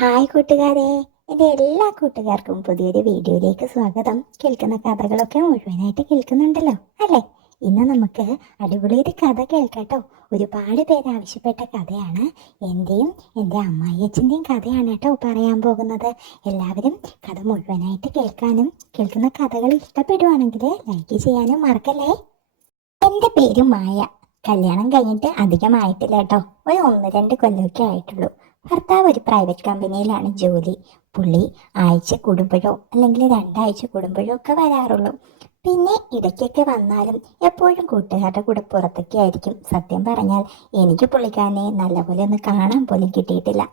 Hi കൂട്ടുകാരെ, എൻ്റെ എല്ലാ കൂട്ടുകാർക്കും പുതിയൊരു വീഡിയോയിലേക്ക് സ്വാഗതം. കേൾക്കുന്ന കഥകളൊക്കെ മുഴുവനായിട്ട് കേൾക്കുന്നുണ്ടല്ലോ അല്ലേ? ഇന്ന് നമുക്ക് അടിപൊളി ഒരു കഥ കേൾക്കാട്ടോ. ഒരുപാട് പേര് ആവശ്യപ്പെട്ട കഥയാണ്. എൻ്റെയും എൻ്റെ അമ്മായിയച്ഛൻ്റെയും കഥയാണ് കേട്ടോ പറയാൻ പോകുന്നത്. എല്ലാവരും കഥ മുഴുവനായിട്ട് കേൾക്കാനും കേൾക്കുന്ന കഥകൾ ഇഷ്ടപ്പെടുവാണെങ്കിൽ ലൈക്ക് ചെയ്യാനും മറക്കല്ലേ. എൻ്റെ പേര് മായ. കല്യാണം കഴിഞ്ഞിട്ട് അധികമായിട്ടില്ല കേട്ടോ. ഒരു 1-2 കൊല്ലമൊക്കെ ആയിട്ടുള്ളൂ. ഭർത്താവ് ഒരു പ്രൈവറ്റ് കമ്പനിയിലാണ് ജോലി. പുള്ളി ആഴ്ച കൂടുമ്പോഴോ അല്ലെങ്കിൽ 2 ആഴ്ച കൂടുമ്പോഴോ ഒക്കെ വരാറുള്ളൂ. പിന്നെ ഇടയ്ക്കൊക്കെ വന്നാലും എപ്പോഴും കൂട്ടുകാരുടെ കൂടെ പുറത്തൊക്കെ ആയിരിക്കും. സത്യം പറഞ്ഞാൽ എനിക്ക് പുള്ളിക്കാരനെ നല്ലപോലെ ഒന്ന് കാണാൻ പോലും കിട്ടിയിട്ടില്ല.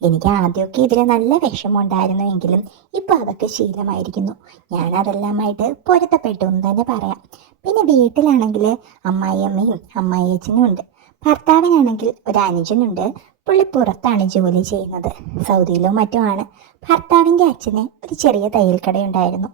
എനിക്ക് ആദ്യമൊക്കെ ഇതിൽ നല്ല വിഷമമുണ്ടായിരുന്നു എങ്കിലും ഇപ്പൊ അതൊക്കെ ശീലമായിരിക്കുന്നു. ഞാൻ അതെല്ലാമായിട്ട് പൊരുത്തപ്പെട്ടു എന്ന് തന്നെ പറയാം. പിന്നെ വീട്ടിലാണെങ്കിൽ അമ്മായിയമ്മയും അമ്മായിയച്ഛനും ഉണ്ട്. ഭർത്താവിനാണെങ്കിൽ ഒരു അനുജനുണ്ട്. പുള്ളി പുറത്താണ് ജോലി ചെയ്യുന്നത്, സൗദിയിലോ മറ്റോ ആണ്. ഭർത്താവിൻ്റെ അച്ഛന് ഒരു ചെറിയ തയ്യൽ കടയുണ്ടായിരുന്നു.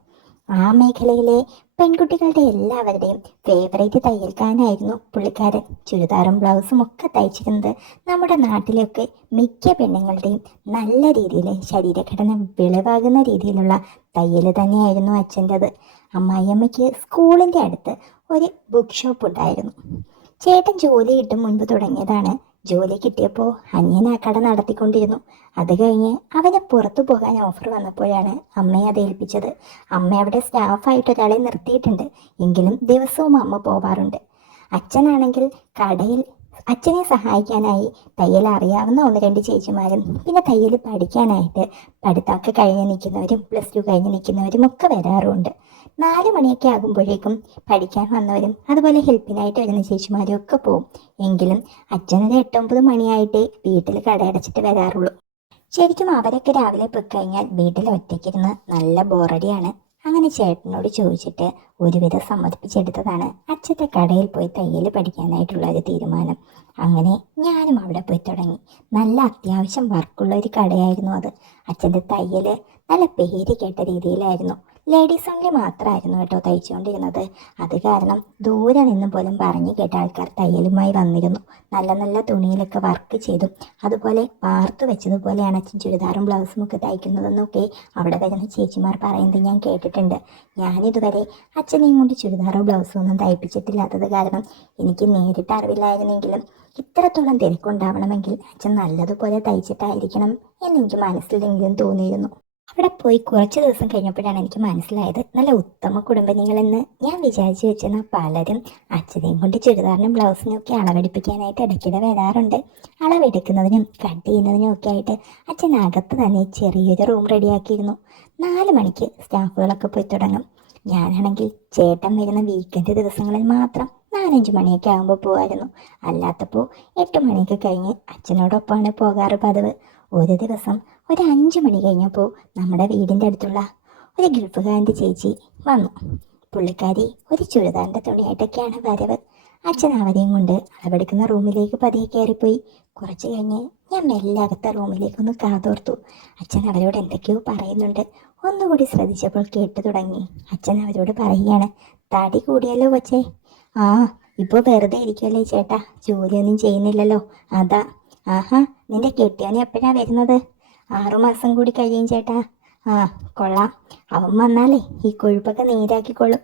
ആ മേഖലയിലെ പെൺകുട്ടികളുടെ എല്ലാവരുടെയും ഫേവറേറ്റ് തയ്യൽക്കാരനായിരുന്നു പുള്ളിക്കാരൻ. ചുരിദാറും ബ്ലൗസും ഒക്കെ തയ്ച്ചിരുന്നത് നമ്മുടെ നാട്ടിലൊക്കെ മിക്ക പെണ്ണുങ്ങളുടെയും നല്ല രീതിയിൽ ശരീരഘടന വെളിവാകുന്ന രീതിയിലുള്ള തയ്യൽ തന്നെയായിരുന്നു അച്ഛൻ്റെത്. അമ്മായിയമ്മയ്ക്ക് സ്കൂളിൻ്റെ അടുത്ത് ഒരു ബുക്ക് ഷോപ്പ് ഉണ്ടായിരുന്നു. ചേട്ടൻ ജോലി കിട്ടും മുൻപ് തുടങ്ങിയതാണ്. ജോലി കിട്ടിയപ്പോൾ അനിയൻ ആ കട നടത്തിക്കൊണ്ടിരുന്നു. അത് കഴിഞ്ഞ് അവന് പുറത്തു പോകാൻ ഓഫർ വന്നപ്പോഴാണ് അമ്മയെ അത് ഏൽപ്പിച്ചത്. അമ്മ അവിടെ സ്റ്റാഫായിട്ട് ഒരാളെ നിർത്തിയിട്ടുണ്ട്. എങ്കിലും ദിവസവും അമ്മ പോവാറുണ്ട്. അച്ഛനാണെങ്കിൽ കടയിൽ അച്ഛനെ സഹായിക്കാനായി തയ്യൽ അറിയാവുന്ന 1-2 ചേച്ചിമാരും പിന്നെ തയ്യൽ പഠിക്കാനായിട്ട് പഠിത്തമൊക്കെ കഴിഞ്ഞ് നിൽക്കുന്നവരും +2 കഴിഞ്ഞ് നിൽക്കുന്നവരും ഒക്കെ വരാറുമുണ്ട്. 4 മണിയൊക്കെ ആകുമ്പോഴേക്കും പഠിക്കാൻ വന്നവരും അതുപോലെ ഹെൽപ്പിനായിട്ട് വരുന്ന ചേച്ചിമാരും ഒക്കെ പോവും. എങ്കിലും അച്ഛനൊരു 8-9 മണിയായിട്ടേ വീട്ടിൽ കടയടച്ചിട്ട് വരാറുള്ളൂ. ശരിക്കും അവരൊക്കെ രാവിലെ പോയി കഴിഞ്ഞാൽ വീട്ടിൽ ഒറ്റയ്ക്കിരുന്ന് നല്ല ബോറടിയാണ്. അങ്ങനെ ചേട്ടനോട് ചോദിച്ചിട്ട് ഒരുവിധം സമ്മതിപ്പിച്ചെടുത്തതാണ് അച്ഛൻ്റെ കടയിൽ പോയി തയ്യൽ പഠിക്കാനായിട്ടുള്ള ഒരു തീരുമാനം. അങ്ങനെ ഞാനും അവിടെ പോയി തുടങ്ങി. നല്ല അത്യാവശ്യം വർക്കുള്ള ഒരു കടയായിരുന്നു അത്. അച്ഛൻ്റെ തയ്യൽ നല്ല പേര് കേട്ട രീതിയിലായിരുന്നു. ലേഡീസ് ഓൺലി മാത്രമായിരുന്നു കേട്ടോ തയ്ച്ചുകൊണ്ടിരുന്നത്. അത് കാരണം ദൂരെ നിന്ന് പോലും പറഞ്ഞു കേട്ട ആൾക്കാർ തയ്യലുമായി വന്നിരുന്നു. നല്ല നല്ല തുണിയിലൊക്കെ വർക്ക് ചെയ്തു. അതുപോലെ വാർത്തു വെച്ചതുപോലെയാണ് അച്ഛൻ ചുരിദാറും ബ്ലൗസും ഒക്കെ തയ്ക്കുന്നതെന്നൊക്കെ അവിടെ വരുന്ന ചേച്ചിമാർ പറയുന്നത് ഞാൻ കേട്ടിട്ടുണ്ട്. ഞാനിതുവരെ അച്ഛനെയും കൊണ്ട് ചുരിദാറോ ബ്ലൗസോ ഒന്നും തയ്പ്പിച്ചിട്ടില്ലാത്തത് കാരണം എനിക്ക് നേരിട്ട് അറിവില്ലായിരുന്നെങ്കിലും ഇത്രത്തോളം തിരക്കുണ്ടാവണമെങ്കിൽ അച്ഛൻ നല്ലതുപോലെ തയ്ച്ചിട്ടായിരിക്കണം എന്നെനിക്ക് മനസ്സിലെങ്കിലും തോന്നിയിരുന്നു. അവിടെ പോയി കുറച്ച് ദിവസം കഴിഞ്ഞപ്പോഴാണ് എനിക്ക് മനസ്സിലായത് നല്ല ഉത്തമ കുടുംബിനികളെന്ന് ഞാൻ വിചാരിച്ചു വെച്ചിരുന്ന പലരും അച്ഛനെയും കൊണ്ട് ചുരിദാറിനും ബ്ലൗസിനും ഒക്കെ അളവെടുപ്പിക്കാനായിട്ട് ഇടയ്ക്കിടെ വരാറുണ്ട്. അളവെടുക്കുന്നതിനും കട്ട് ചെയ്യുന്നതിനും ഒക്കെ ആയിട്ട് അച്ഛൻ അകത്ത് തന്നെ ചെറിയൊരു റൂം റെഡിയാക്കിയിരുന്നു. 4 മണിക്ക് സ്റ്റാഫുകളൊക്കെ പോയി തുടങ്ങും. ഞാനാണെങ്കിൽ ചേട്ടൻ വരുന്ന വീക്കെൻഡ് ദിവസങ്ങളിൽ മാത്രം 4-5 മണിയൊക്കെ ആകുമ്പോൾ പോകുമായിരുന്നു. അല്ലാത്തപ്പോൾ 8 മണിയൊക്കെ കഴിഞ്ഞ് അച്ഛനോടൊപ്പമാണ് പോകാറ് പതിവ്. ഒരു ദിവസം ഒരു 5 മണി കഴിഞ്ഞപ്പോൾ നമ്മുടെ വീടിൻ്റെ അടുത്തുള്ള ഒരു ഗൾഫുകാരൻ്റെ ചേച്ചി വന്നു. പുള്ളിക്കാരി ഒരു ചുരിദാറിൻ്റെ തുണിയായിട്ടൊക്കെയാണ് വരവ്. അച്ഛൻ അവരെയും കൊണ്ട് അളവെടുക്കുന്ന റൂമിലേക്ക് പതിയെ കയറിപ്പോയി. കുറച്ച് കഴിഞ്ഞ് ഞാൻ മെല്ലെ അകത്ത റൂമിലേക്കൊന്ന് കാതോർത്തു. അച്ഛൻ അവരോട് എന്തൊക്കെയോ പറയുന്നുണ്ട്. ഒന്നുകൂടി ശ്രദ്ധിച്ചപ്പോൾ കേട്ടു തുടങ്ങി. അച്ഛൻ അവരോട് പറയുകയാണ്, തടി കൂടിയല്ലോ കൊച്ചേ. ആ, ഇപ്പോൾ വെറുതെ ഇരിക്കുമല്ലേ ചേട്ടാ, ജോലിയൊന്നും ചെയ്യുന്നില്ലല്ലോ, അതാ. ആഹാ, നിന്റെ കെട്ടിയോനെ എപ്പോഴാണ് വരുന്നത്? 6 മാസം കൂടി കഴിയും ചേട്ടാ. ആ, കൊള്ളാം. അവൻ വന്നാലേ ഈ കൊഴുപ്പൊക്കെ നീരാക്കിക്കൊള്ളും.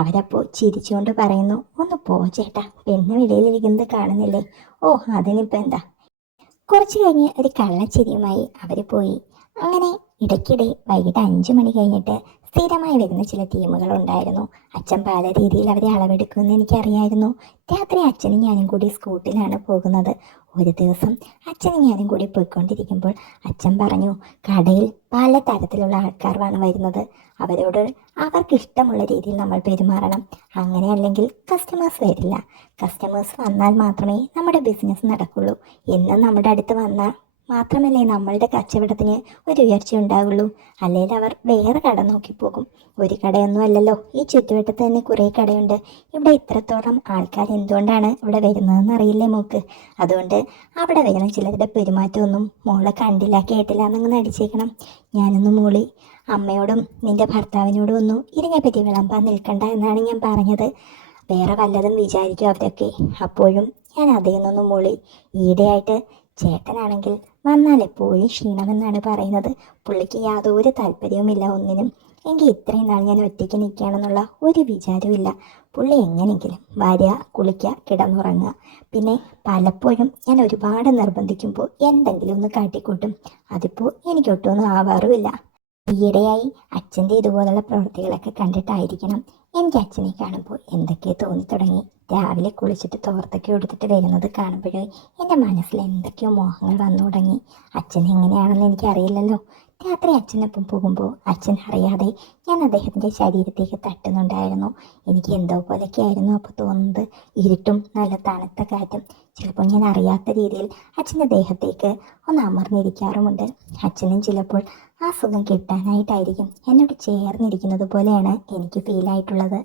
അവരപ്പോൾ ചിരിച്ചുകൊണ്ട് പറയുന്നു, ഒന്ന് പോ ചേട്ടാ, പെണ്ണ് വെളിയിലിരിക്കുന്നത് കാണുന്നില്ലേ? ഓ, അതിനിപ്പോൾ എന്താ. കുറച്ച് കഴിഞ്ഞ് ഒരു കള്ളച്ചിരിയുമായി അവർ പോയി. അങ്ങനെ ഇടയ്ക്കിടെ വൈകിട്ട് 5 മണി കഴിഞ്ഞിട്ട് സ്ഥിരമായി വരുന്ന ചില ടീമുകളുണ്ടായിരുന്നു. അച്ഛൻ പല രീതിയിൽ അവരെ അളവെടുക്കുമെന്ന് എനിക്കറിയായിരുന്നു. രാത്രി അച്ഛനും ഞാനും കൂടി സ്കൂട്ടിലാണ് പോകുന്നത്. ഒരു ദിവസം അച്ഛനും ഞാനും കൂടി പോയിക്കൊണ്ടിരിക്കുമ്പോൾ അച്ഛൻ പറഞ്ഞു, കടയിൽ പല തരത്തിലുള്ള ആൾക്കാരാണ് വരുന്നത്. അവരോട് അവർക്കിഷ്ടമുള്ള രീതിയിൽ നമ്മൾ പെരുമാറണം. അങ്ങനെയല്ലെങ്കിൽ കസ്റ്റമേഴ്സ് വരില്ല. കസ്റ്റമേഴ്സ് വന്നാൽ മാത്രമേ നമ്മുടെ ബിസിനസ് നടക്കുള്ളൂ. എന്നും നമ്മുടെ അടുത്ത് വന്നാൽ മാത്രമല്ലേ നമ്മളുടെ കച്ചവടത്തിന് ഒരു ഉയർച്ച ഉണ്ടാവുള്ളൂ. അല്ലെങ്കിൽ അവർ വേറെ കട നോക്കിപ്പോകും. ഒരു കടയൊന്നും അല്ലല്ലോ, ഈ ചുറ്റുവട്ടത്ത് തന്നെ കുറേ കടയുണ്ട്. ഇവിടെ ഇത്രത്തോളം ആൾക്കാർ എന്തുകൊണ്ടാണ് ഇവിടെ വരുന്നതെന്ന് അറിയില്ലേ മോക്ക്? അതുകൊണ്ട് അവിടെ വരുന്ന ചിലരുടെ പെരുമാറ്റമൊന്നും മോളെ കണ്ടില്ല കേട്ടില്ല എന്നങ്ങ് നടിച്ചേക്കണം. ഞാനൊന്ന് മൂളി. അമ്മയോടും നിന്റെ ഭർത്താവിനോടും ഒന്നും ഇതിനെപ്പറ്റി വിളമ്പാൻ നിൽക്കണ്ട എന്നാണ് ഞാൻ പറഞ്ഞത്. വേറെ വല്ലതും വിചാരിക്കും അവരൊക്കെ. അപ്പോഴും ഞാൻ അതേന്നൊന്നും മൂളി. ഈയിടെയായിട്ട് ചേട്ടനാണെങ്കിൽ വന്നാൽ എപ്പോഴും ക്ഷീണമെന്നാണ് പറയുന്നത്. പുള്ളിക്ക് യാതൊരു താല്പര്യവുമില്ല ഒന്നിനും. എങ്കിൽ ഇത്രയും നാൾ ഞാൻ ഒറ്റയ്ക്ക് നിൽക്കുകയാണെന്നുള്ള ഒരു വിചാരവുമില്ല. പുള്ളി എങ്ങനെയെങ്കിലും വരിക, കുളിക്കുക, കിടന്നുറങ്ങുക. പിന്നെ പലപ്പോഴും ഞാൻ ഒരുപാട് നിർബന്ധിക്കുമ്പോൾ എന്തെങ്കിലും ഒന്ന് കാട്ടിക്കൂട്ടും. അതിപ്പോൾ എനിക്കൊട്ടൊന്നും ആവാറുമില്ല. ഈയിടെയായി അച്ഛൻ്റെ ഇതുപോലുള്ള പ്രവൃത്തികളൊക്കെ കണ്ടിട്ടായിരിക്കണം എനിക്ക് അച്ഛനെ കാണുമ്പോൾ എന്തൊക്കെ തോന്നി തുടങ്ങി. രാവിലെ കുളിച്ചിട്ട് തോർത്തൊക്കെ എടുത്തിട്ട് വരുന്നത് കാണുമ്പോഴേ എൻ്റെ മനസ്സിൽ എന്തൊക്കെയോ മോഹങ്ങൾ വന്നു തുടങ്ങി. അച്ഛൻ എങ്ങനെയാണെന്ന് എനിക്കറിയില്ലല്ലോ. രാത്രി അച്ഛനൊപ്പം പോകുമ്പോൾ അച്ഛൻ അറിയാതെ ഞാൻ അദ്ദേഹത്തിൻ്റെ ശരീരത്തേക്ക് തട്ടുന്നുണ്ടായിരുന്നു. എനിക്ക് എന്തോ പോലെയൊക്കെ ആയിരുന്നു അപ്പോൾ തോന്നുന്നത്. ഇരുട്ടും നല്ല തണുത്ത കാറ്റും. ചിലപ്പോൾ ഞാൻ അറിയാത്ത രീതിയിൽ അച്ഛൻ്റെ ദേഹത്തേക്ക് ഒന്ന് അമർന്നിരിക്കാറുമുണ്ട്. അച്ഛനും ചിലപ്പോൾ ആ സുഖം കിട്ടാനായിട്ടായിരിക്കും എന്നോട് ചേർന്നിരിക്കുന്നത് പോലെയാണ് എനിക്ക് ഫീലായിട്ടുള്ളത്.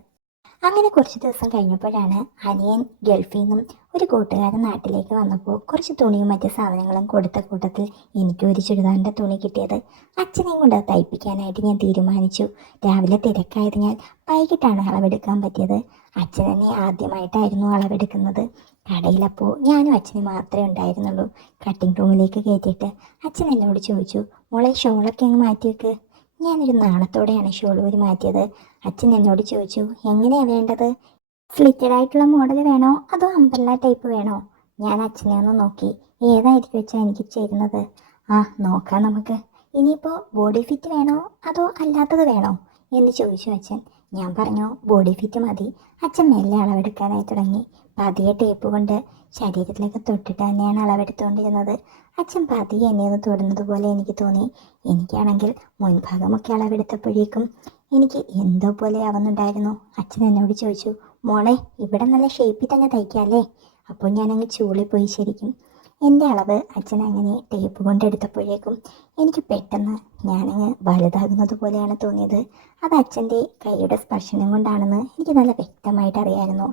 അങ്ങനെ കുറച്ച് ദിവസം കഴിഞ്ഞപ്പോഴാണ് അനിയൻ ഗൾഫിൽ നിന്നും ഒരു കൂട്ടുകാരൻ നാട്ടിലേക്ക് വന്നപ്പോൾ കുറച്ച് തുണിയും മറ്റ് സാധനങ്ങളും കൊടുത്ത കൂട്ടത്തിൽ എനിക്കും ഒരു ചുരിദാറിൻ്റെ തുണി കിട്ടിയത്. അച്ഛനെയും കൊണ്ട് അത് തയ്പ്പിക്കാനായിട്ട് ഞാൻ തീരുമാനിച്ചു. രാവിലെ തിരക്കായതിനാൽ വൈകിട്ടാണ് അളവെടുക്കാൻ പറ്റിയത്. അച്ഛൻ തന്നെ ആദ്യമായിട്ടായിരുന്നു അളവെടുക്കുന്നത്. കടയിലപ്പോൾ ഞാനും അച്ഛനും മാത്രമേ ഉണ്ടായിരുന്നുള്ളൂ. കട്ടിംഗ് റൂമിലേക്ക് കയറ്റിയിട്ട് അച്ഛൻ എന്നോട് ചോദിച്ചു, മോളെ ഷോളൊക്കെ അങ്ങ് മാറ്റി വെക്ക്. ഞാനൊരു നാണത്തോടെയാണ് ഷോൾ ഊരി മാറ്റിയത്. അച്ഛൻ എന്നോട് ചോദിച്ചു, എങ്ങനെയാണ് വേണ്ടത്? സ്ലിറ്റഡ് ആയിട്ടുള്ള മോഡൽ വേണോ അതോ അംബ്രല്ല ടൈപ്പ് വേണോ? ഞാൻ അച്ഛനെ ഒന്ന് നോക്കി. ഏതായിരിക്കും വെച്ചാൽ എനിക്ക് ചേരുന്നത്? ആ നോക്കാം നമുക്ക്. ഇനിയിപ്പോൾ ബോഡി ഫിറ്റ് വേണോ അതോ അല്ലാത്തത് വേണോ എന്ന് ചോദിച്ചു അച്ഛൻ. ഞാൻ പറഞ്ഞു ബോഡി ഫിറ്റ് മതി. അച്ഛൻ മെല്ലെ അളവെടുക്കാനായി തുടങ്ങി. പതിയെ ടേപ്പ് കൊണ്ട് ശരീരത്തിലേക്ക് തൊട്ടിട്ട് തന്നെയാണ് അളവെടുത്തുകൊണ്ടിരുന്നത്. അച്ഛൻ പതിയെ എന്നെ ഒന്ന് തൊടുന്നത് പോലെ എനിക്ക് തോന്നി. എനിക്കാണെങ്കിൽ മുൻഭാഗമൊക്കെ അളവെടുത്തപ്പോഴേക്കും എനിക്ക് എന്തോ പോലെ ആവുന്നുണ്ടായിരുന്നു. അച്ഛൻ എന്നോട് ചോദിച്ചു, മോളെ ഇവിടെ നല്ല ഷേപ്പിൽ തന്നെ തയ്ക്കാമല്ലേ? അപ്പോൾ ഞാനങ്ങ് ചൂളിപ്പോയി ശരിക്കും. എൻ്റെ അളവ് അച്ഛൻ അങ്ങനെ ടേപ്പ് കൊണ്ട് എടുത്തപ്പോഴേക്കും എനിക്ക് പെട്ടെന്ന് ഞാനങ്ങ് വലുതാകുന്നത് പോലെയാണ് തോന്നിയത്. അത് അച്ഛൻ്റെ കൈയുടെ സ്പർശനം കൊണ്ടാണെന്ന് എനിക്ക് നല്ല വ്യക്തമായിട്ട് അറിയാമായിരുന്നു.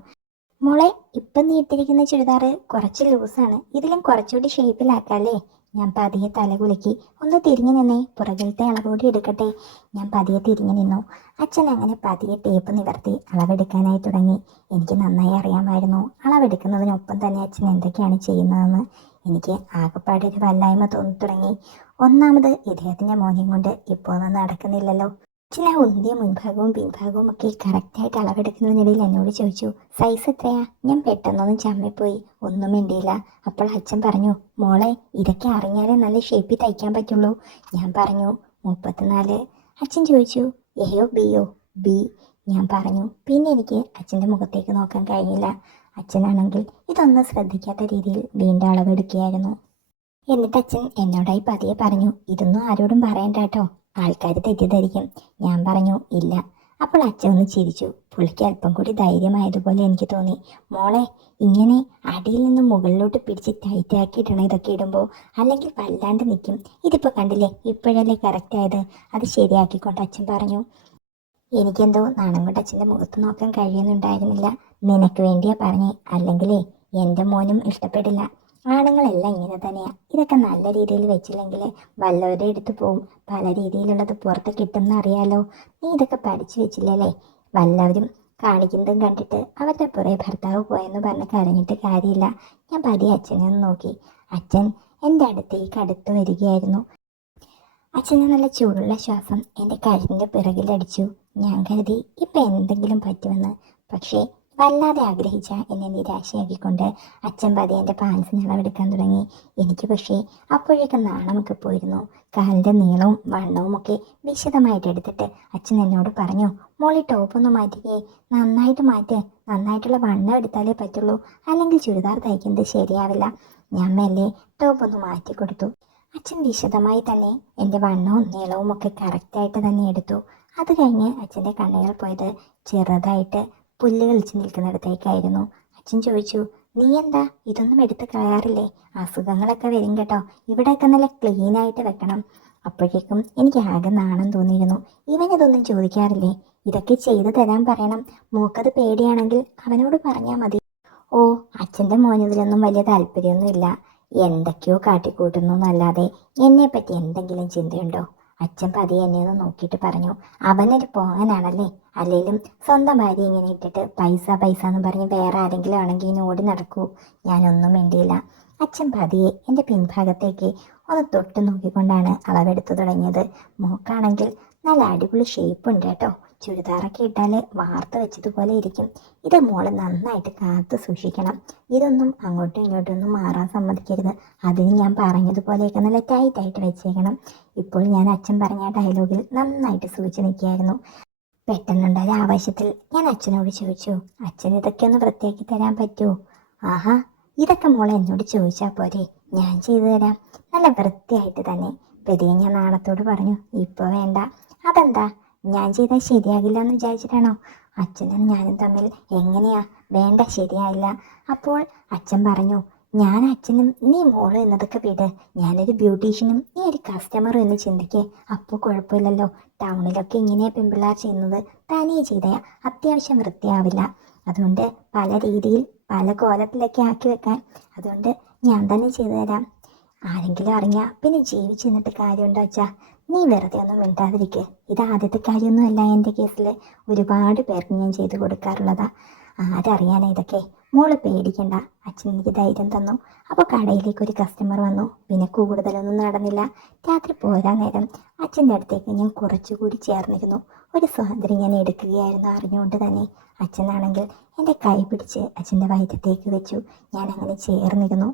മോളെ ഇപ്പം നീ ഇട്ടിരിക്കുന്ന ചുരിദാർ കുറച്ച് ലൂസാണ്, ഇതിലും കുറച്ചുകൂടി ഷേപ്പിലാക്കാല്ലേ? ഞാൻ പതിയെ തല കുലുക്കി. ഒന്ന് തിരിഞ്ഞു നിന്നേ, പുറകിലത്തെ അളവോടി എടുക്കട്ടെ. ഞാൻ പതിയെ തിരിഞ്ഞു നിന്നു. അച്ഛൻ അങ്ങനെ പതിയെ ടേപ്പ് നിവർത്തി അളവെടുക്കാനായി തുടങ്ങി. എനിക്ക് നന്നായി അറിയാമായിരുന്നു അളവെടുക്കുന്നതിനൊപ്പം തന്നെ അച്ഛൻ എന്തൊക്കെയാണ് ചെയ്യുന്നതെന്ന്. എനിക്ക് ആകെപ്പാടെ ഒരു വല്ലായ്മ തോന്നി തുടങ്ങി. ഒന്നാമത് ഇദ്ദേഹത്തിൻ്റെ മോനെയും കൊണ്ട് ഇപ്പോൾ ഒന്നും നടക്കുന്നില്ലല്ലോ. അച്ഛൻ ആ ഉന്തിയ മുൻഭാഗവും പിൻഭാഗവും ഒക്കെ കറക്റ്റായിട്ട് അളവെടുക്കുന്നതിനിടയിൽ എന്നോട് ചോദിച്ചു, സൈസ് എത്രയാ? ഞാൻ പെട്ടെന്നൊന്നും ചമ്മിപ്പോയി, ഒന്നും മിണ്ടിയില്ല. അപ്പോൾ അച്ഛൻ പറഞ്ഞു, മോളെ ഇതൊക്കെ അറിഞ്ഞാലേ നല്ല ഷേപ്പിൽ തയ്ക്കാൻ പറ്റുള്ളൂ. ഞാൻ പറഞ്ഞു 34. അച്ഛൻ ചോദിച്ചു, എയോ ബിയോ? ബി. ഞാൻ പറഞ്ഞു. പിന്നെ എനിക്ക് അച്ഛൻ്റെ മുഖത്തേക്ക് നോക്കാൻ കഴിഞ്ഞില്ല. അച്ഛനാണെങ്കിൽ ഇതൊന്നും ശ്രദ്ധിക്കാത്ത രീതിയിൽ വീണ്ടും അളവെടുക്കുകയായിരുന്നു. എന്നിട്ട് അച്ഛൻ എന്നോടായി പതിയെ പറഞ്ഞു, ഇതൊന്നും ആരോടും പറയണ്ട കേട്ടോ, ആൾക്കാർ തെറ്റിദ്ധരിക്കും. ഞാൻ പറഞ്ഞു, ഇല്ല. അപ്പോൾ അച്ഛൻ ഒന്ന് ചിരിച്ചു. പുള്ളിക്ക് അല്പം കൂടി ധൈര്യമായതുപോലെ എനിക്ക് തോന്നി. മോളെ ഇങ്ങനെ അടിയിൽ നിന്നും മുകളിലോട്ട് പിടിച്ച് ടൈറ്റാക്കി ഇടണം ഇതൊക്കെ ഇടുമ്പോൾ, അല്ലെങ്കിൽ വല്ലാണ്ട് നിൽക്കും. ഇതിപ്പോൾ കണ്ടില്ലേ, ഇപ്പോഴല്ലേ കറക്റ്റ് ആയത്, അത് ശരിയാക്കിക്കൊണ്ട് അച്ഛൻ പറഞ്ഞു. എനിക്കെന്തോ നാണം കൊണ്ട് അച്ഛൻ്റെ മുഖത്ത് നോക്കാൻ കഴിയുന്നുണ്ടായിരുന്നില്ല. നിനക്ക് വേണ്ടിയാ പറഞ്ഞേ, അല്ലെങ്കിലേ എൻ്റെ മോനും ഇഷ്ടപ്പെടില്ല. ആണുങ്ങളെല്ലാം ഇങ്ങനെ തന്നെയാ. ഇതൊക്കെ നല്ല രീതിയിൽ വെച്ചില്ലെങ്കിൽ വല്ലവരുടെ എടുത്ത് പോവും. പല രീതിയിലുള്ളത് പുറത്ത് കിട്ടുമെന്ന് അറിയാലോ. നീ ഇതൊക്കെ പഠിച്ചു വെച്ചില്ലല്ലേ? വല്ലവരും കാണിക്കുന്നതും കണ്ടിട്ട് അവരുടെ പുറകെ ഭർത്താവ് പോയെന്ന് പറഞ്ഞ് കരഞ്ഞിട്ട് കാര്യമില്ല. ഞാൻ പതിയെ അച്ഛനെ ഒന്ന് നോക്കി. അച്ഛൻ എൻ്റെ അടുത്ത് വരികയായിരുന്നു. അച്ഛന് നല്ല ചൂടുള്ള ശ്വാസം എൻ്റെ കഴുത്തിൻ്റെ പിറകിലടിച്ചു. ഞാൻ കരുതി ഇപ്പം എന്തെങ്കിലും പറ്റുമെന്ന്. പക്ഷേ വല്ലാതെ ആഗ്രഹിച്ച എന്നെ നിരാശയാക്കിക്കൊണ്ട് അച്ഛൻ പതി എൻ്റെ പാൻസിന് അളവെടുക്കാൻ തുടങ്ങി. എനിക്ക് പക്ഷേ അപ്പോഴേക്ക് നാണമൊക്കെ പോയിരുന്നു. കാലിൻ്റെ നീളവും വണ്ണവും ഒക്കെ വിശദമായിട്ട് എടുത്തിട്ട് അച്ഛൻ എന്നോട് പറഞ്ഞു, മോളി ടോപ്പൊന്ന് മാറ്റിക്കേ, നന്നായിട്ട് മാറ്റ്, നന്നായിട്ടുള്ള വണ്ണം എടുത്താലേ പറ്റുള്ളൂ, അല്ലെങ്കിൽ ചുരിദാർ തയ്ക്കുന്നത് ശരിയാവില്ല. ഞാൻ മെല്ലെ ടോപ്പൊന്ന് മാറ്റി കൊടുത്തു. അച്ഛൻ വിശദമായി തന്നെ എൻ്റെ വണ്ണവും നീളവും ഒക്കെ കറക്റ്റായിട്ട് തന്നെ എടുത്തു. അത് കഴിഞ്ഞ് അച്ഛൻ്റെ കണ്ണുകൾ പോയത് ചെറുതായിട്ട് പുല്ല് കളിച്ച് നിൽക്കുന്നിടത്തേക്കായിരുന്നു. അച്ഛൻ ചോദിച്ചു, നീ എന്താ ഇതൊന്നും എടുത്ത് കളയാറില്ലേ? അസുഖങ്ങളൊക്കെ വരും കേട്ടോ, ഇവിടെയൊക്കെ നല്ല ക്ലീനായിട്ട് വെക്കണം. അപ്പോഴേക്കും എനിക്ക് ആകെ നാണം തോന്നിയിരുന്നു. ഇവനിതൊന്നും ചോദിക്കാറില്ലേ? ഇതൊക്കെ ചെയ്തു തരാൻ പറയണം. മൂക്കത് പേടിയാണെങ്കിൽ അവനോട് പറഞ്ഞാൽ മതി. ഓ, അച്ഛൻ്റെ മോനിതിലൊന്നും വലിയ താല്പര്യമൊന്നുമില്ല. എന്തൊക്കെയോ കാട്ടിക്കൂട്ടുന്നു എന്നല്ലാതെ എന്നെപ്പറ്റി എന്തെങ്കിലും ചിന്തയുണ്ടോ? അച്ഛൻ പതിയെ എന്നെ ഒന്ന് നോക്കിയിട്ട് പറഞ്ഞു, അവനൊരു പോങ്ങനാണല്ലേ, അല്ലെങ്കിലും സ്വന്തം ഭാര്യ ഇങ്ങനെ ഇട്ടിട്ട് പൈസ പൈസ എന്ന് പറഞ്ഞ് വേറെ ആരെങ്കിലും ആണെങ്കിൽ ഇനി ഓടി നടക്കൂ. ഞാനൊന്നും മിണ്ടിയില്ല. അച്ഛൻ പതിയെ എൻ്റെ പിൻഭാഗത്തേക്ക് ഒന്ന് തൊട്ട് നോക്കിക്കൊണ്ടാണ് അളവെടുത്തു തുടങ്ങിയത്. മോക്കാണെങ്കിൽ നല്ല അടിപൊളി ഷേപ്പ് ഉണ്ട് കേട്ടോ. ചുരിദാറൊക്കെ ഇട്ടാൽ വാർത്ത വെച്ചതുപോലെ ഇരിക്കും. ഇത് മോള് നന്നായിട്ട് കാത്തു സൂക്ഷിക്കണം. ഇതൊന്നും അങ്ങോട്ടും ഇങ്ങോട്ടും ഒന്നും മാറാൻ സമ്മതിക്കരുത്. അതിന് ഞാൻ പറഞ്ഞതുപോലെയൊക്കെ നല്ല ടൈറ്റായിട്ട് വെച്ചേക്കണം. ഇപ്പോൾ ഞാൻ അച്ഛൻ പറഞ്ഞ ഡയലോഗിൽ നന്നായിട്ട് സൂചിച്ച് നിൽക്കുകയായിരുന്നു. പെട്ടെന്നുണ്ടായ ആവശ്യത്തിൽ ഞാൻ അച്ഛനോട് ചോദിച്ചു, അച്ഛൻ ഇതൊക്കെ ഒന്ന് വൃത്തിയാക്കി തരാൻ പറ്റുമോ? ആഹാ, ഇതൊക്കെ മോളെ എന്നോട് ചോദിച്ചാൽ പോരെ, ഞാൻ ചെയ്തു തരാം, നല്ല വൃത്തിയായിട്ട് തന്നെ. പെരിയ ഞാൻ നാണത്തോട് പറഞ്ഞു, ഇപ്പോൾ വേണ്ട. അതെന്താ, ഞാൻ ചെയ്താൽ ശരിയാകില്ല എന്ന് വിചാരിച്ചിട്ടാണോ? അച്ഛനും ഞാനും തമ്മിൽ എങ്ങനെയാ? വേണ്ട, ശരിയായില്ല. അപ്പോൾ അച്ഛൻ പറഞ്ഞു, ഞാൻ അച്ഛനും നീ മോളും എന്നതൊക്കെ വിട്. ഞാനൊരു ബ്യൂട്ടീഷ്യനും നീ ഒരു കസ്റ്റമറും എന്ന് ചിന്തിക്കേ. അപ്പോൾ കുഴപ്പമില്ലല്ലോ. ടൗണിലൊക്കെ ഇങ്ങനെയാ പെൺപിള്ളേർ ചെയ്യുന്നത്. തനിയെ ചെയ്താൽ അത്യാവശ്യം വൃത്തിയാവില്ല. അതുകൊണ്ട് പല രീതിയിൽ പല കോലത്തിലൊക്കെ ആക്കി വെക്കാൻ. അതുകൊണ്ട് ഞാൻ തന്നെ ചെയ്തു തരാം. ആരെങ്കിലും അറിഞ്ഞാൽ പിന്നെ ജീവിച്ച് നിന്നിട്ട് കാര്യമുണ്ടോ വെച്ചാ? നീ വെറുതെ ഒന്നും മിണ്ടാതിരിക്കുക. ഇത് ആദ്യത്തെ കാര്യമൊന്നുമല്ല. എൻ്റെ കേസിൽ ഒരുപാട് പേർക്ക് ഞാൻ ചെയ്തു കൊടുക്കാറുള്ളതാ. ആരറിയാനാ ഇതൊക്കെ? മോള് പേടിക്കണ്ട. അച്ഛൻ എനിക്ക് ധൈര്യം തന്നു. അപ്പോൾ കടയിലേക്ക് ഒരു കസ്റ്റമർ വന്നു. പിന്നെ കൂടുതലൊന്നും നടന്നില്ല. രാത്രി പോരാ നേരം അച്ഛൻ്റെ അടുത്തേക്ക് ഞാൻ കുറച്ചുകൂടി ചേർന്നിരുന്നു. ഒരു സ്വാതന്ത്ര്യം ഞാൻ എടുക്കുകയായിരുന്നു അറിഞ്ഞുകൊണ്ട് തന്നെ. അച്ഛനാണെങ്കിൽ എൻ്റെ കൈ പിടിച്ച് അച്ഛൻ്റെ വയറ്റത്തേക്ക് വെച്ചു. ഞാൻ അങ്ങനെ ചേർന്നിരുന്നു.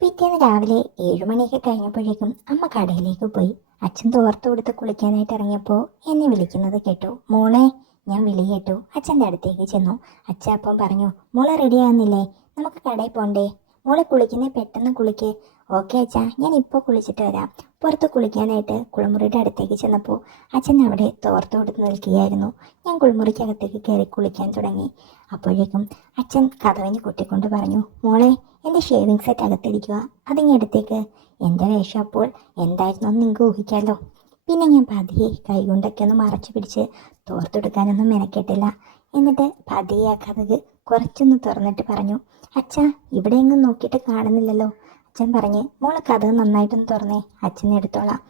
പിറ്റേന്ന് രാവിലെ 7 മണിയൊക്കെ കഴിഞ്ഞപ്പോഴേക്കും അമ്മ കടയിലേക്ക് പോയി. അച്ഛൻ തോർത്ത് കൊടുത്ത് കുളിക്കാനായിട്ട് ഇറങ്ങിയപ്പോൾ എന്നെ വിളിക്കുന്നത് കേട്ടു. മോളെ. ഞാൻ വിളി കേട്ടു. അച്ഛൻ്റെ അടുത്തേക്ക് ചെന്നു. അച്ഛൻ അപ്പം പറഞ്ഞു, മോളെ റെഡി ആകുന്നില്ലേ? നമുക്ക് കടയിൽ പോണ്ടേ? മോളെ കുളിക്കുന്നേ, പെട്ടെന്ന് കുളിക്കേ. ഓക്കെ അച്ഛാ, ഞാൻ ഇപ്പോൾ കുളിച്ചിട്ട് വരാം. പുറത്ത് കുളിക്കാനായിട്ട് കുളിമുറിയുടെ അടുത്തേക്ക് ചെന്നപ്പോൾ അച്ഛൻ അവിടെ തോർത്ത് കൊടുത്ത് നിൽക്കുകയായിരുന്നു. ഞാൻ കുളിമുറിക്കകത്തേക്ക് കയറി കുളിക്കാൻ തുടങ്ങി. അപ്പോഴേക്കും അച്ഛൻ കതവിന് കൊട്ടിക്കൊണ്ട് പറഞ്ഞു, മോളെ, എൻ്റെ ഷേവിങ് സെറ്റ് അകത്തിരിക്കുക, അതിങ്ങടുത്തേക്ക്. എൻ്റെ വേഷം അപ്പോൾ എന്തായിരുന്നു എന്ന് നിങ്ങൾക്ക് ഊഹിക്കാമല്ലോ. പിന്നെ ഞാൻ പതിയെ കൈകൊണ്ടൊക്കെ ഒന്ന് മറച്ചു പിടിച്ച് തോർത്തെടുക്കാനൊന്നും മെനക്കെട്ടില്ല. എന്നിട്ട് പതിയെ ആ കതക് കുറച്ചൊന്ന് തുറന്നിട്ട് പറഞ്ഞു, അച്ഛാ, ഇവിടെ എങ്ങും നോക്കിയിട്ട് കാണുന്നില്ലല്ലോ. അച്ഛൻ പറഞ്ഞ്, മോളെ കതക് നന്നായിട്ടൊന്ന് തുറന്നേ, അച്ഛനെ എടുത്തോളാം.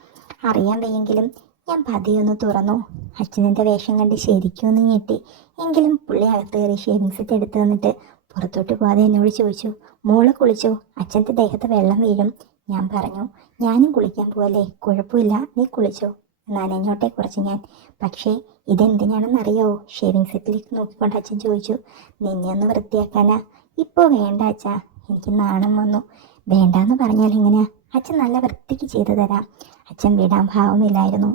അറിയാൻ വയ്യെങ്കിലും ഞാൻ പതിയെ ഒന്ന് തുറന്നു. അച്ഛനെൻ്റെ വേഷം കണ്ട് ശരിക്കും ഒന്ന് ഞെട്ടി. എങ്കിലും പുള്ളി അകത്ത് കയറി ഷേവിങ് സെറ്റ് എടുത്ത് തന്നിട്ട് പുറത്തോട്ട് പോകാതെ എന്നോട് ചോദിച്ചു, മോള് കുളിച്ചോ? അച്ഛൻ്റെ ദേഹത്ത് വെള്ളം വീഴും. ഞാൻ പറഞ്ഞു, ഞാനും കുളിക്കാൻ പോവല്ലേ, കുഴപ്പമില്ല, നീ കുളിച്ചോ. നനഞ്ഞോട്ടെ കുറച്ച് ഞാൻ. പക്ഷേ ഇതെന്തിനാണെന്നറിയാവോ? ഷേവിങ് സെറ്റിലേക്ക് നോക്കിക്കൊണ്ട് അച്ഛൻ ചോദിച്ചു. നിന്നെ ഒന്ന് വൃത്തിയാക്കാനാ. ഇപ്പോൾ വേണ്ട അച്ഛാ, എനിക്ക് നാണം വന്നു. വേണ്ടാന്ന് പറഞ്ഞാൽ എങ്ങനെയാ? അച്ഛൻ നല്ല വൃത്തിക്ക് ചെയ്തു തരാം. അച്ഛൻ വിടാൻ ഭാവമില്ലായിരുന്നു.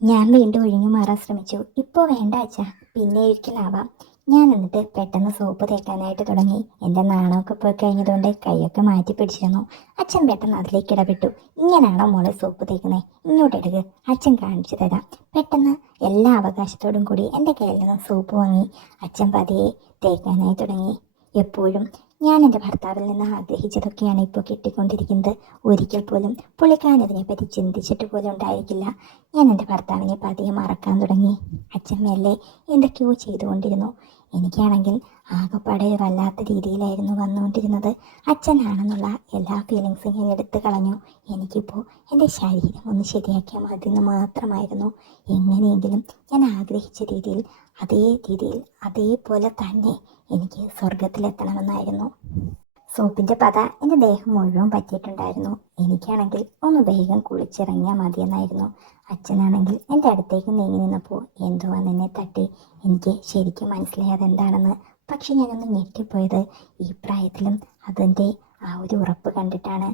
ഞാൻ വീണ്ടും ഒഴിഞ്ഞു മാറാൻ ശ്രമിച്ചു. ഇപ്പോൾ വേണ്ട അച്ഛാ, പിന്നെ ഒരിക്കലാവാം. ഞാൻ എന്നിട്ട് പെട്ടെന്ന് സോപ്പ് തേക്കാനായിട്ട് തുടങ്ങി. എൻ്റെ നാണമൊക്കെ പോയി കഴിഞ്ഞതുകൊണ്ട് കൈയൊക്കെ മാറ്റി പിടിച്ചിരുന്നു. അച്ഛൻ പെട്ടെന്ന് അതിലേക്ക് ഇടപെട്ടു. ഇങ്ങനെയാണോ മോളെ സോപ്പ് തേക്കുന്നത്? ഇങ്ങോട്ട് എടുക്ക്, അച്ഛൻ കാണിച്ചു തരാം. പെട്ടെന്ന് എല്ലാ അവകാശത്തോടും കൂടി എൻ്റെ കയ്യിൽ നിന്ന് സോപ്പ് വാങ്ങി അച്ഛൻ പതിയെ തേക്കാനായി തുടങ്ങി. എപ്പോഴും ഞാൻ എൻ്റെ ഭർത്താവിൽ നിന്ന് ആഗ്രഹിച്ചതൊക്കെയാണ് ഇപ്പോൾ കിട്ടിക്കൊണ്ടിരിക്കുന്നത്. ഒരിക്കൽ പോലും പുള്ളിക്കാരൻ ഇതിനെപ്പറ്റി ചിന്തിച്ചിട്ട് പോലും ഉണ്ടായിരിക്കില്ല. ഞാൻ എൻ്റെ ഭർത്താവിനെ പതിയെ മറക്കാൻ തുടങ്ങി. അച്ഛൻ മെല്ലെ എന്തൊക്കെയോ ചെയ്തുകൊണ്ടിരുന്നു. എനിക്കാണെങ്കിൽ ആകെപ്പാടെ വല്ലാത്ത രീതിയിലായിരുന്നു വന്നുകൊണ്ടിരുന്നത്. അച്ഛനാണെന്നുള്ള എല്ലാ ഫീലിങ്സും ഞാൻ എടുത്തു കളഞ്ഞു. എനിക്കിപ്പോൾ എൻ്റെ ശരീരം ഒന്ന് ശരിയാക്കിയാൽ മതി എന്ന് മാത്രമായിരുന്നു. എങ്ങനെയെങ്കിലും ഞാൻ ആഗ്രഹിച്ച രീതിയിൽ അതേപോലെ തന്നെ എനിക്ക് സ്വർഗത്തിലെത്തണമെന്നായിരുന്നു. സോപ്പിൻ്റെ പത എൻ്റെ ദേഹം മുഴുവൻ പറ്റിയിട്ടുണ്ടായിരുന്നു. എനിക്കാണെങ്കിൽ ഒന്ന് വേഗം കുളിച്ചിറങ്ങിയാൽ മതിയെന്നായിരുന്നു. അച്ഛനാണെങ്കിൽ എൻ്റെ അടുത്തേക്ക് നീങ്ങി നിന്നപ്പോൾ എന്തോ എന്നെ തട്ടി. എനിക്ക് ശരിക്കും മനസ്സിലായി അതെന്താണെന്ന്. പക്ഷെ ഞാനൊന്ന് ഞെട്ടിപ്പോയത് ഈ പ്രായത്തിലും അതിൻ്റെ ആ ഒരു ഉറപ്പ് കണ്ടിട്ടാണ്.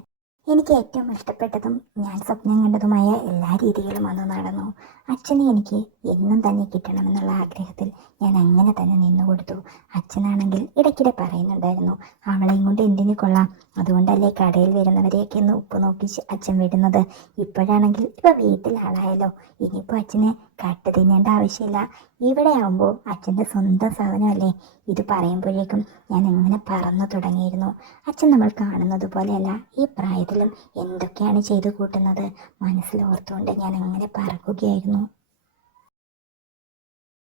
എനിക്ക് ഏറ്റവും ഇഷ്ടപ്പെട്ടതും ഞാൻ സ്വപ്നം കണ്ടതുമായ എല്ലാ രീതികളും അന്ന് നടന്നു. അച്ഛനെ എനിക്ക് എന്നും തന്നെ കിട്ടണമെന്നുള്ള ആഗ്രഹത്തിൽ ഞാൻ അങ്ങനെ തന്നെ നിന്നു കൊടുത്തു. അച്ഛനാണെങ്കിൽ ഇടയ്ക്കിടെ പറയുന്നുണ്ടായിരുന്നു, അവളെയും കൊണ്ട് എന്തിനു കൊള്ളാം, അതുകൊണ്ടല്ലേ കടയിൽ വരുന്നവരെയൊക്കെ ഒന്ന് ഉപ്പ് നോക്കി അച്ഛൻ വിടുന്നത്. ഇപ്പോഴാണെങ്കിൽ ഇപ്പോൾ വീട്ടിലാളായല്ലോ, ഇനിയിപ്പോൾ അച്ഛന് കട്ട് തിന്നേണ്ട ആവശ്യമില്ല. ഇവിടെ ആവുമ്പോൾ അച്ഛൻ്റെ സ്വന്തം സാധനമല്ലേ. ഇത് പറയുമ്പോഴേക്കും ഞാൻ അങ്ങനെ പറന്നു തുടങ്ങിയിരുന്നു. അച്ഛൻ നമ്മൾ കാണുന്നത് പോലെയല്ല, ഈ പ്രായത്തിലും എന്തൊക്കെയാണ് ചെയ്തു കൂട്ടുന്നത് മനസ്സിലോർത്തുകൊണ്ട് ഞാൻ അങ്ങനെ പറക്കുകയായിരുന്നു.